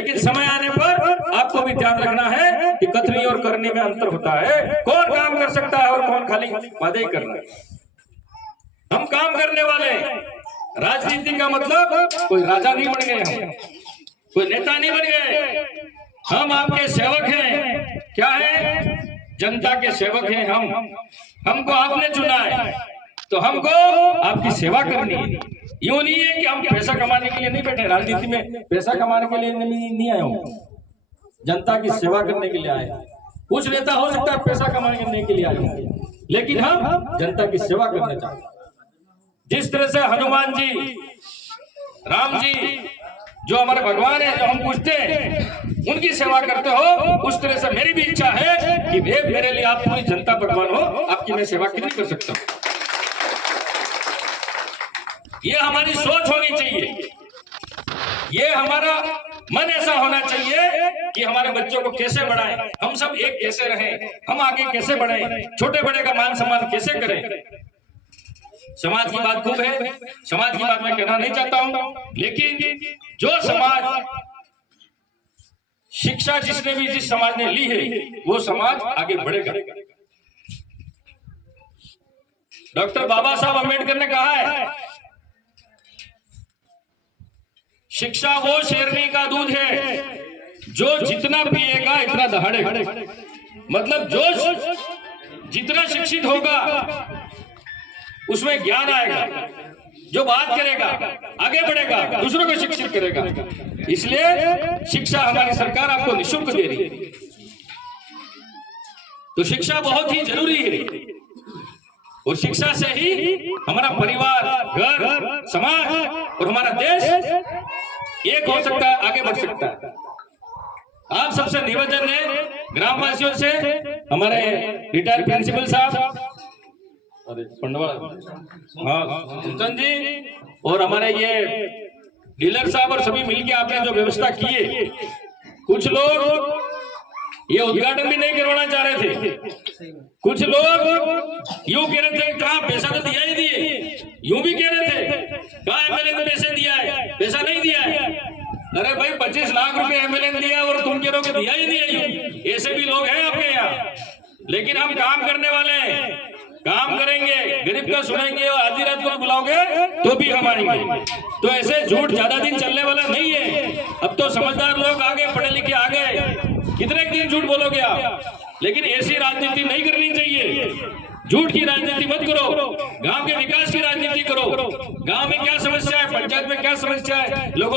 लेकिन समय आने पर आपको भी ध्यान रखना है कि कथनी और करनी में अंतर होता है। कौन काम कर सकता है और कौन खाली वादे ही करना है। हम काम करने वाले। राजनीति का मतलब कोई राजा नहीं बन गए, हम कोई नेता नहीं बन गए, हम आपके सेवक हैं। क्या है? जनता के सेवक हैं हम। हमको आपने चुना है तो हमको आपकी सेवा करनी है। यूं नहीं है कि हम पैसा कमाने के लिए नहीं बैठे राजनीति में, पैसा कमाने के लिए नहीं आए हो, जनता की सेवा करने के लिए आए। कुछ नेता हो सकता है पैसा कमाने के लिए आए होंगे, लेकिन हम जनता की सेवा करना चाहते हैं। जिस तरह से हनुमान जी, राम जी जो हमारे भगवान है, जो हम पूछते हैं उनकी सेवा करते हो, उस तरह से मेरी भी इच्छा है कि वे मेरे लिए आप पूरी जनता भगवान हो, आपकी मैं सेवा कितनी कर सकता हूं। ये हमारी सोच होनी चाहिए, ये हमारा मन ऐसा होना चाहिए कि हमारे बच्चों को कैसे बढ़ाएं, हम सब एक कैसे रहें, हम आगे कैसे बढ़ें, छोटे बड़े का मान सम्मान कैसे करें। समाज की बात खूब है, समाज की बात मैं कहना नहीं चाहता हूं, लेकिन जो समाज शिक्षा जिसने भी जिस समाज ने ली है वो समाज आगे बढ़ेगा। डॉक्टर बाबा साहब अम्बेडकर ने कहा है, शिक्षा वो शेरनी का दूध है जो जितना पिएगा इतना दहाड़ेगा। मतलब जो जितना शिक्षित होगा उसमें ज्ञान आएगा, जो बात करेगा आगे बढ़ेगा, दूसरों को शिक्षित करेगा। इसलिए शिक्षा हमारी सरकार आपको निःशुल्क दे रही है, तो शिक्षा बहुत ही जरूरी है। और शिक्षा से ही हमारा परिवार, घर, समाज और हमारा देश एक हो सकता है, आगे बढ़ सकता है। आप सबसे निवेदन है ग्रामवासियों से, हमारे रिटायर्ड प्रिंसिपल साहब, अरे पंडवा, हाँ चिंतन जी, और हमारे ये डीलर साहब और सभी मिलके आपने जो व्यवस्था की है, कुछ लोग ये उद्घाटन भी नहीं करवाना चाह रहे थे, कुछ लोग यूं कह रहे थे कहा पैसा तो दिया ही दिए, यूं भी कह रहे थे कहा एमएलए ने पैसे दिया है, पैसा नहीं दिया है। अरे भाई 25 लाख रुपए एमएलए ने दिया और तुम कह रहे हो दिया ही दिया, ऐसे भी लोग हैं आपके यहाँ। लेकिन हम काम करने वाले हैं, काम करेंगे, गरीब का सुनेंगे और आधी रात को बुलाओगे तो भी हम आएंगे। तो ऐसे झूठ ज्यादा दिन चलने वाला नहीं है। अब तो समझदार लोग आ गए, पढ़े लिखे आ गए, कितने दिन झूठ बोलोगे आप। लेकिन ऐसी राजनीति नहीं करनी चाहिए, झूठ की राजनीति मत करो, गांव के विकास की राजनीति करो। गांव में क्या समस्या है, पंचायत में क्या समस्या है, लोगों